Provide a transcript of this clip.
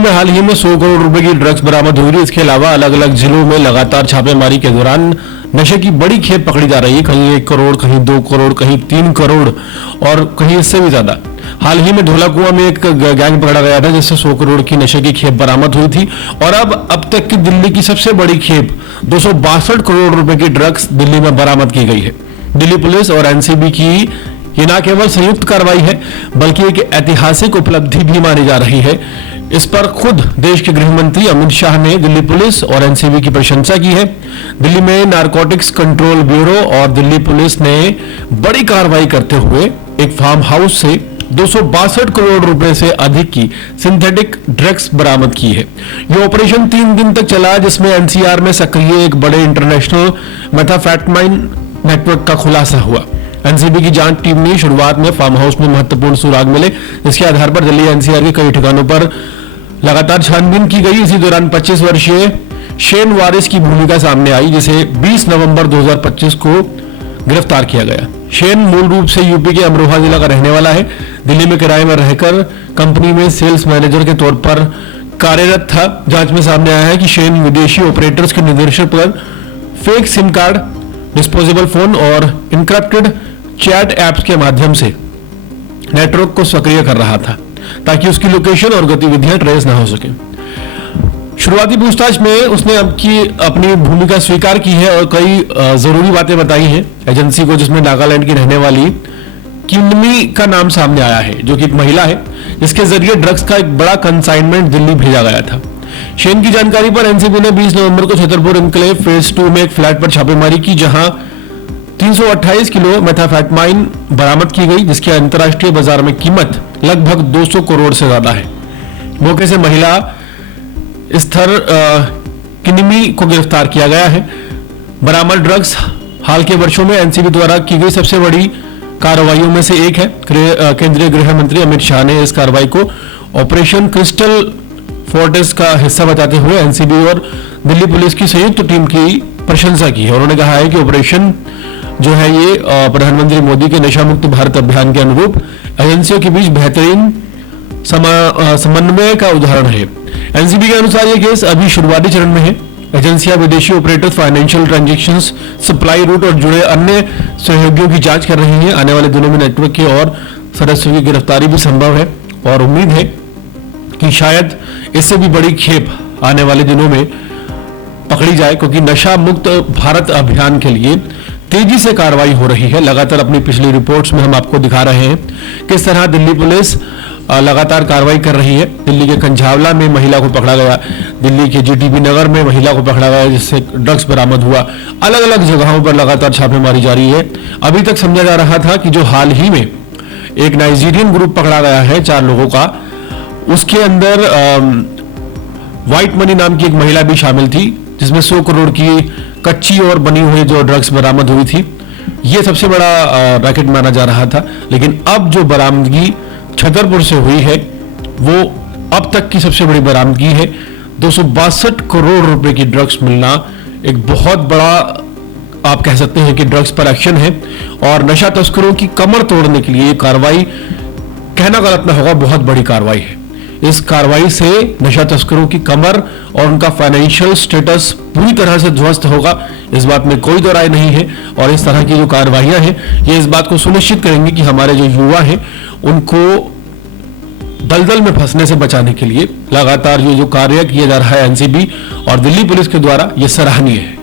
दिल्ली में हाल ही में 100 करोड़ रुपए की ड्रग्स बरामद हुई थी। इसके अलावा अलग अलग जिलों में लगातार छापेमारी के दौरान नशे की बड़ी खेप पकड़ी जा रही है। कहीं 1 करोड़, कहीं 2 करोड़, कहीं 3 करोड़ और कहीं इससे भी ज्यादा। हाल ही में धौलाकुआं में एक गैंग पकड़ा गया था जिससे 100 करोड़ की नशे की खेप बरामद हुई थी। और अब तक की दिल्ली की सबसे बड़ी खेप 262 करोड़ रुपए की ड्रग्स दिल्ली में बरामद की गई है। दिल्ली पुलिस और एनसीबी की ये न केवल संयुक्त कार्रवाई है बल्कि एक ऐतिहासिक उपलब्धि भी मानी जा रही है। इस पर खुद देश के गृह मंत्री अमित शाह ने दिल्ली पुलिस और एनसीबी की प्रशंसा की है। दिल्ली में नारकोटिक्स कंट्रोल ब्यूरो और दिल्ली पुलिस ने बड़ी कार्रवाई करते हुए एक फार्म हाउस से 262 करोड़ रुपए से अधिक की सिंथेटिक ड्रग्स बरामद की है। यह ऑपरेशन 3 दिन तक चला जिसमें एनसीआर में सक्रिय एक बड़े इंटरनेशनल मेथाफेटामाइन नेटवर्क का खुलासा हुआ। एनसीबी की जांच टीम ने शुरुआत में फार्म हाउस में महत्वपूर्ण सुराग मिले जिसके आधार पर दिल्ली एनसीआर के कई ठिकानों पर लगातार छानबीन की गई। इसी दौरान 25 वर्षीय शेन वारिस की भूमिका सामने आई जिसे 20 नवंबर 2025 को गिरफ्तार किया गया। शेन मूल रूप से यूपी के अमरोहा जिला का रहने वाला है। दिल्ली में किराए में रहकर कंपनी में सेल्स मैनेजर के तौर पर कार्यरत था। जांच में सामने आया है कि शेन विदेशी ऑपरेटर्स के निर्देशन पर fake SIM card, disposable phone और इनक्रप्टेड चैट ऐप्स के माध्यम से नेटवर्क को सक्रिय कर रहा था ताकि उसकी लोकेशन और गतिविधियां ट्रेस ना हो सके। शुरुआती पूछताछ में उसने अपनी भूमिका स्वीकार की है और कई जरूरी बातें बताई हैं एजेंसी को, जिसमें नागालैंड की रहने वाली किन्मी का नाम सामने आया है जो कि एक महिला है जिसके जरिए ड्रग्स का एक बड़ा कंसाइनमेंट दिल्ली भेजा गया था। शेन की जानकारी पर एनसीबी ने 20 नवंबर को छतरपुर एन्क्लेव फेज 2 में एक फ्लैट पर छापेमारी की जहां 328 किलो मेथाफेटामाइन बरामद की गई जिसकी अंतर्राष्ट्रीय बाजार में कीमत लगभग 200 करोड़ से ज्यादा है। मौके से महिला स्थर किन्मी को गिरफ्तार किया गया है। बरामद ड्रग्स हाल के वर्षों में एनसीबी द्वारा की गई सबसे बड़ी कार्रवाइयों में से एक है। केंद्रीय गृह मंत्री अमित शाह ने इस कार्रवाई को ऑपरेशन क्रिस्टल फोर्टिस का हिस्सा बताते हुए एनसीबी और दिल्ली पुलिस की संयुक्त टीम की प्रशंसा की है। उन्होंने कहा है कि ऑपरेशन जो है ये प्रधानमंत्री मोदी के नशा मुक्त भारत अभियान के अनुरूप एजेंसियों के बीच बेहतरीन समन्वय का उदाहरण है। एनसीबी के अनुसार ये केस अभी शुरुआती चरण में है। एजेंसियां विदेशी operators, financial transactions, supply root और जुड़े अन्य सहयोगियों की जांच कर रही हैं। आने वाले दिनों में नेटवर्क के और सदस्यों की गिरफ्तारी भी संभव है और उम्मीद है कि शायद इससे भी बड़ी खेप आने वाले दिनों में पकड़ी जाए क्योंकि नशा मुक्त भारत अभियान के लिए तेजी से कार्रवाई हो रही है। लगातार अपनी पिछली रिपोर्ट्स में हम आपको दिखा रहे हैं किस तरह दिल्ली पुलिस लगातार कार्रवाई कर रही है। दिल्ली के कंझावला में महिला को पकड़ा गया, दिल्ली के जीटीबी नगर में महिला को पकड़ा गया जिससे ड्रग्स बरामद हुआ। अलग अलग जगहों पर लगातार छापेमारी जारी है। अभी तक समझा जा रहा था कि जो हाल ही में एक नाइजीरियन ग्रुप पकड़ा गया है 4 लोगों का, उसके अंदर व्हाइट मनी नाम की एक महिला भी शामिल थी जिसमें 100 करोड़ की कच्ची और बनी हुई जो ड्रग्स बरामद हुई थी। ये सबसे बड़ा रैकेट माना जा रहा था। लेकिन अब जो बरामदगी छतरपुर से हुई है वो अब तक की सबसे बड़ी बरामदगी है। 262 करोड़ रुपए की ड्रग्स मिलना एक बहुत बड़ा आप कह सकते हैं कि ड्रग्स पर एक्शन है और नशा तस्करों की कमर तोड़ने के लिए कार्रवाई कहना गलत ना होगा, बहुत बड़ी कार्रवाई है। इस कार्रवाई से नशा तस्करों की कमर और उनका फाइनेंशियल स्टेटस पूरी तरह से ध्वस्त होगा, इस बात में कोई दो राय नहीं है। और इस तरह की जो कार्रवाइयां हैं ये इस बात को सुनिश्चित करेंगे कि हमारे जो युवा हैं उनको दलदल में फंसने से बचाने के लिए लगातार ये जो कार्य किया जा रहा है एनसीबी और दिल्ली पुलिस के द्वारा ये सराहनीय है।